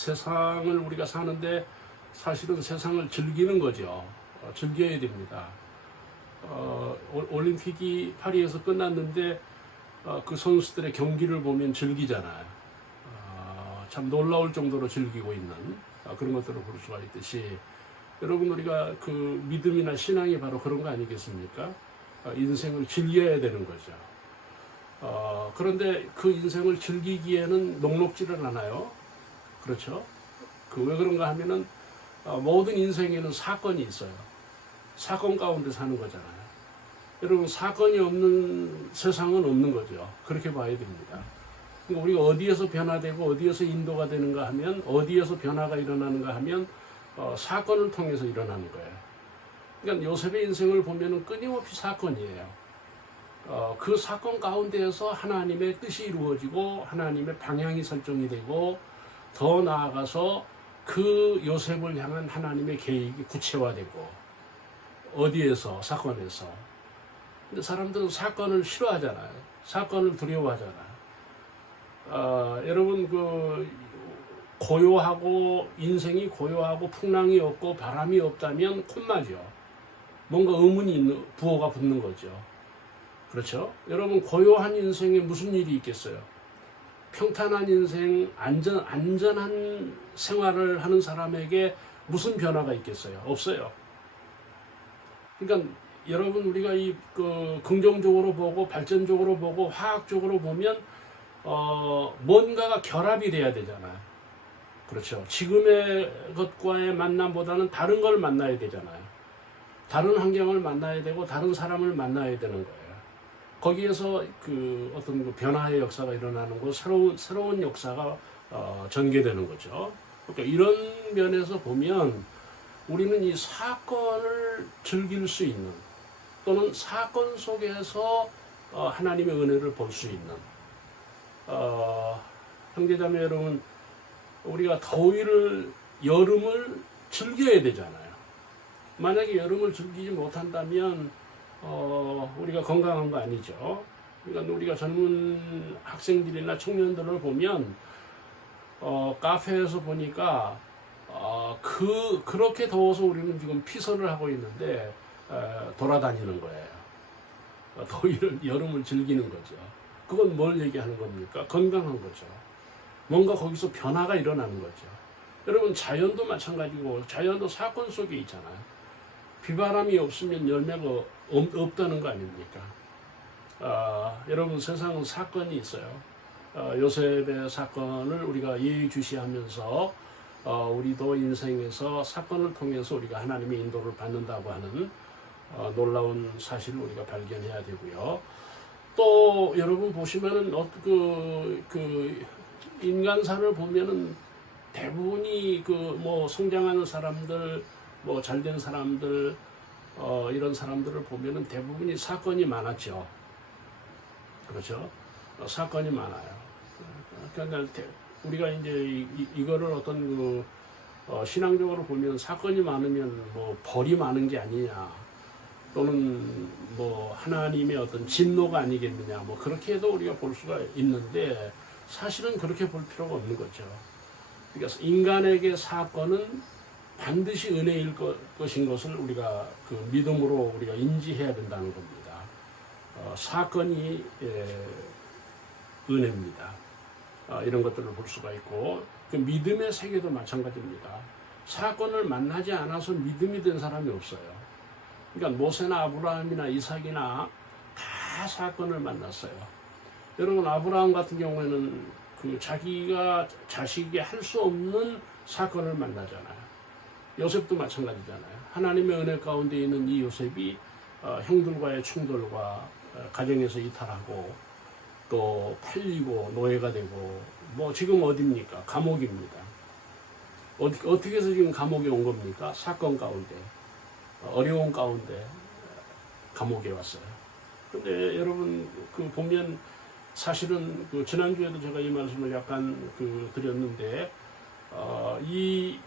세상을 우리가 사는데 사실은 세상을 즐기는 거죠. 즐겨야 됩니다. 올림픽이 파리에서 끝났는데 그 선수들의 경기를 보면 즐기잖아요. 참 놀라울 정도로 즐기고 있는 그런 것들을 볼 수가 있듯이, 여러분 우리가 그 믿음이나 신앙이 바로 그런 거 아니겠습니까? 인생을 즐겨야 되는 거죠. 그런데 그 인생을 즐기기에는 녹록지를 않아요. 그렇죠? 왜 그런가 하면은 모든 인생에는 사건이 있어요. 사건 가운데 사는 거잖아요. 여러분, 사건이 없는 세상은 없는 거죠. 그렇게 봐야 됩니다. 그러니까 우리가 어디에서 변화되고 어디에서 인도가 되는가 하면, 어디에서 변화가 일어나는가 하면 사건을 통해서 일어나는 거예요. 그러니까 요셉의 인생을 보면은 끊임없이 사건이에요. 그 사건 가운데에서 하나님의 뜻이 이루어지고 하나님의 방향이 설정이 되고, 더 나아가서 그 요셉을 향한 하나님의 계획이 구체화되고, 어디에서? 사건에서. 근데 사람들은 사건을 싫어하잖아요. 사건을 두려워하잖아요. 여러분, 고요하고, 인생이 고요하고 풍랑이 없고 바람이 없다면 콧맞이요. 뭔가 의문이 있는, 부호가 붙는 거죠. 그렇죠? 여러분, 고요한 인생에 무슨 일이 있겠어요? 평탄한 인생, 안전한 생활을 하는 사람에게 무슨 변화가 있겠어요? 없어요. 그러니까 여러분, 우리가 긍정적으로 보고 발전적으로 보고 화학적으로 보면 뭔가가 결합이 돼야 되잖아요. 그렇죠? 지금의 것과의 만남보다는 다른 걸 만나야 되잖아요. 다른 환경을 만나야 되고 다른 사람을 만나야 되는 거예요. 거기에서 어떤 변화의 역사가 일어나는 거, 새로운 역사가 전개되는 거죠. 그러니까 이런 면에서 보면 우리는 이 사건을 즐길 수 있는, 또는 사건 속에서 하나님의 은혜를 볼 수 있는, 형제자매 여러분, 우리가 여름을 즐겨야 되잖아요. 만약에 여름을 즐기지 못한다면 우리가 건강한 거 아니죠. 그러니까 우리가 젊은 학생들이나 청년들을 보면 카페에서 보니까 그렇게 더워서 우리는 지금 피서를 하고 있는데 돌아다니는 거예요. 여름을 즐기는 거죠. 그건 뭘 얘기하는 겁니까? 건강한 거죠. 뭔가 거기서 변화가 일어나는 거죠. 여러분, 자연도 마찬가지고, 자연도 사건 속에 있잖아요. 비바람이 없으면 열매가 없다는 거 아닙니까? 여러분, 세상은 사건이 있어요. 요셉의 사건을 우리가 예의주시하면서 우리도 인생에서 사건을 통해서 우리가 하나님의 인도를 받는다고 하는 놀라운 사실을 우리가 발견해야 되고요. 또 여러분 보시면은 인간사를 보면은 대부분이 성장하는 사람들, 잘된 사람들, 이런 사람들을 보면은 대부분이 사건이 많았죠. 그렇죠? 사건이 많아요. 그러니까 우리가 이제 이거를 어떤 신앙적으로 보면 사건이 많으면 벌이 많은 게 아니냐, 또는 하나님의 어떤 진노가 아니겠느냐, 그렇게 해도 우리가 볼 수가 있는데, 사실은 그렇게 볼 필요가 없는 거죠. 그러니까 인간에게 사건은 반드시 은혜일 것인 것을 우리가 믿음으로 우리가 인지해야 된다는 겁니다. 사건이 은혜입니다. 이런 것들을 볼 수가 있고, 믿음의 세계도 마찬가지입니다. 사건을 만나지 않아서 믿음이 된 사람이 없어요. 그러니까 모세나 아브라함이나 이삭이나 다 사건을 만났어요. 여러분, 아브라함 같은 경우에는 자기가 자식이 할 수 없는 사건을 만나잖아요. 요셉도 마찬가지잖아요. 하나님의 은혜 가운데 있는 이 요셉이 형들과의 충돌과 가정에서 이탈하고 또 팔리고 노예가 되고, 지금 어디입니까? 감옥입니다. 어떻게 해서 지금 감옥에 온 겁니까? 사건 가운데, 어려운 가운데 감옥에 왔어요. 근데 여러분, 보면 사실은 지난주에도 제가 이 말씀을 약간 드렸는데, 이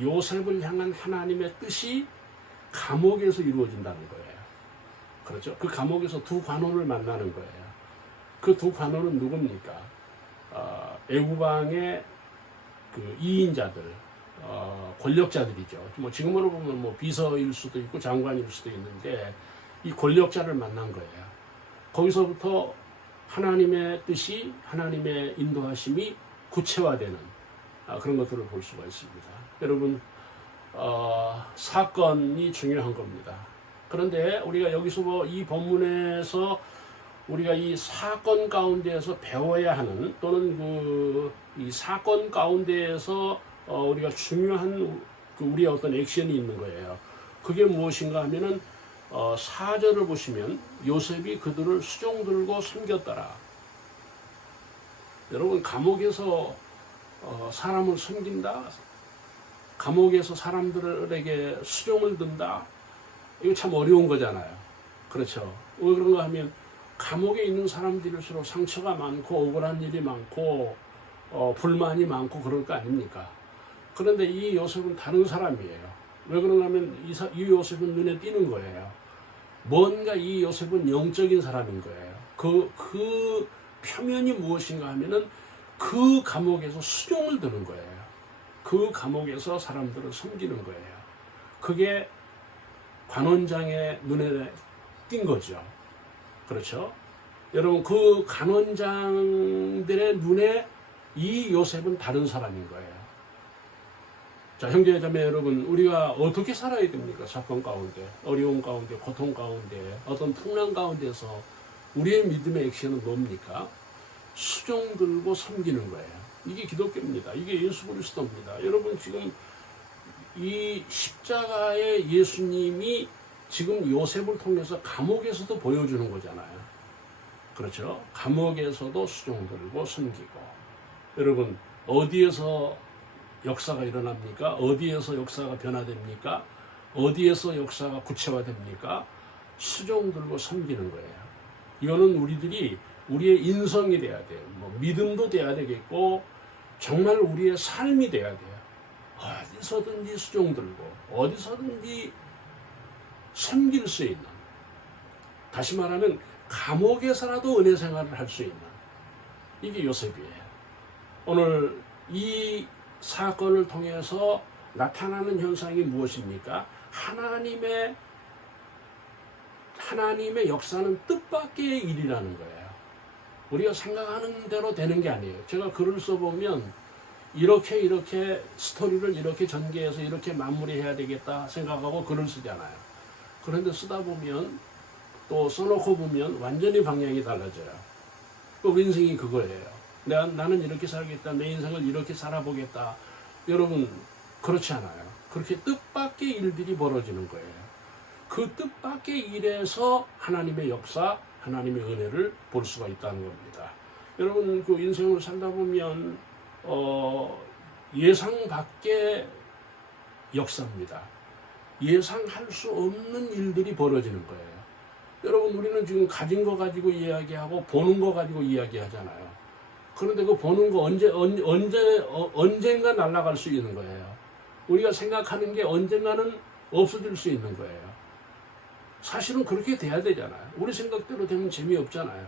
요셉을 향한 하나님의 뜻이 감옥에서 이루어진다는 거예요. 그렇죠? 그 감옥에서 두 관원을 만나는 거예요. 그 두 관원은 누굽니까? 애굽 왕의 그 이인자들, 권력자들이죠. 뭐 지금으로 보면 뭐 비서일 수도 있고 장관일 수도 있는데 이 권력자를 만난 거예요. 거기서부터 하나님의 뜻이, 하나님의 인도하심이 구체화되는 그런 것들을 볼 수가 있습니다. 여러분, 사건이 중요한 겁니다. 그런데 우리가 여기서 뭐 이 본문에서 우리가 이 사건 가운데에서 배워야 하는, 또는 이 사건 가운데에서 우리가 중요한 우리의 어떤 액션이 있는 거예요. 그게 무엇인가 하면은 4절을 보시면 요셉이 그들을 수종 들고 섬겼더라. 여러분, 감옥에서 사람을 섬긴다, 감옥에서 사람들에게 수종을 든다, 이거 참 어려운 거잖아요. 그렇죠. 왜 그런가 하면 감옥에 있는 사람들일수록 상처가 많고 억울한 일이 많고 불만이 많고 그럴 거 아닙니까? 그런데 이 요셉은 다른 사람이에요. 왜 그런가 하면 이 요셉은 눈에 띄는 거예요. 뭔가 이 요셉은 영적인 사람인 거예요. 그 표면이 무엇인가 하면은 그 감옥에서 수종을 드는 거예요. 그 감옥에서 사람들을 섬기는 거예요. 그게 관원장의 눈에 띈 거죠. 그렇죠? 여러분, 그 관원장들의 눈에 이 요셉은 다른 사람인 거예요. 자, 형제 자매 여러분, 우리가 어떻게 살아야 됩니까? 사건 가운데, 어려운 가운데, 고통 가운데, 어떤 풍랑 가운데서 우리의 믿음의 액션은 뭡니까? 수종 들고 섬기는 거예요. 이게 기독교입니다. 이게 예수 그리스도입니다. 여러분, 지금 이 십자가의 예수님이 지금 요셉을 통해서 감옥에서도 보여주는 거잖아요. 그렇죠? 감옥에서도 수종 들고 섬기고. 여러분, 어디에서 역사가 일어납니까? 어디에서 역사가 변화됩니까? 어디에서 역사가 구체화됩니까? 수종 들고 섬기는 거예요. 이거는 우리의 인성이 돼야 돼요. 뭐 믿음도 돼야 되겠고, 정말 우리의 삶이 돼야 돼요. 어디서든지 수종 들고, 어디서든지 섬길 수 있는, 다시 말하면 감옥에서라도 은혜 생활을 할 수 있는, 이게 요셉이에요. 오늘 이 사건을 통해서 나타나는 현상이 무엇입니까? 하나님의 역사는 뜻밖의 일이라는 거예요. 우리가 생각하는 대로 되는 게 아니에요. 제가 글을 써보면 이렇게 스토리를 이렇게 전개해서 이렇게 마무리해야 되겠다 생각하고 글을 쓰잖아요. 그런데 쓰다 보면, 또 써놓고 보면 완전히 방향이 달라져요. 우리 인생이 그거예요. 나는 이렇게 살겠다, 내 인생을 이렇게 살아보겠다. 여러분, 그렇지 않아요. 그렇게 뜻밖의 일들이 벌어지는 거예요. 그 뜻밖의 일에서 하나님의 역사, 하나님의 은혜를 볼 수가 있다는 겁니다. 여러분, 그 인생을 살다 보면 예상 밖의 역사입니다. 예상할 수 없는 일들이 벌어지는 거예요. 여러분, 우리는 지금 가진 거 가지고 이야기하고 보는 거 가지고 이야기하잖아요. 그런데 그 보는 거 언젠가 날아갈 수 있는 거예요. 우리가 생각하는 게 언젠가는 없어질 수 있는 거예요. 사실은 그렇게 돼야 되잖아요. 우리 생각대로 되면 재미없잖아요.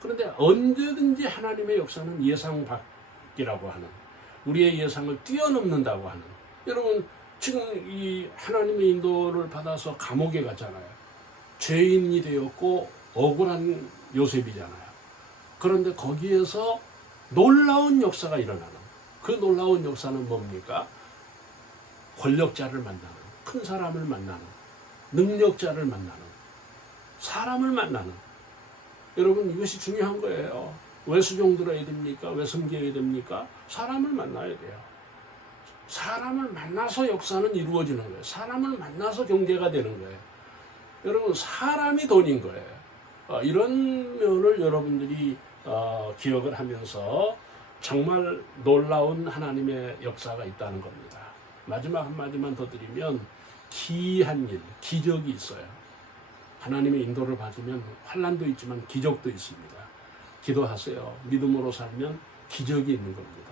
그런데 언제든지 하나님의 역사는 예상 밖이라고 하는, 우리의 예상을 뛰어넘는다고 하는. 여러분, 지금 이 하나님의 인도를 받아서 감옥에 갔잖아요. 죄인이 되었고 억울한 요셉이잖아요. 그런데 거기에서 놀라운 역사가 일어나는, 그 놀라운 역사는 뭡니까? 권력자를 만나는, 큰 사람을 만나는, 능력자를 만나는, 사람을 만나는. 여러분, 이것이 중요한 거예요. 왜 수종 들어야 됩니까? 왜 섬겨야 됩니까? 사람을 만나야 돼요. 사람을 만나서 역사는 이루어지는 거예요. 사람을 만나서 경제가 되는 거예요. 여러분, 사람이 돈인 거예요. 이런 면을 여러분들이 기억을 하면서 정말 놀라운 하나님의 역사가 있다는 겁니다. 마지막 한마디만 더 드리면, 기이한 일, 기적이 있어요. 하나님의 인도를 받으면 환난도 있지만 기적도 있습니다. 기도하세요. 믿음으로 살면 기적이 있는 겁니다.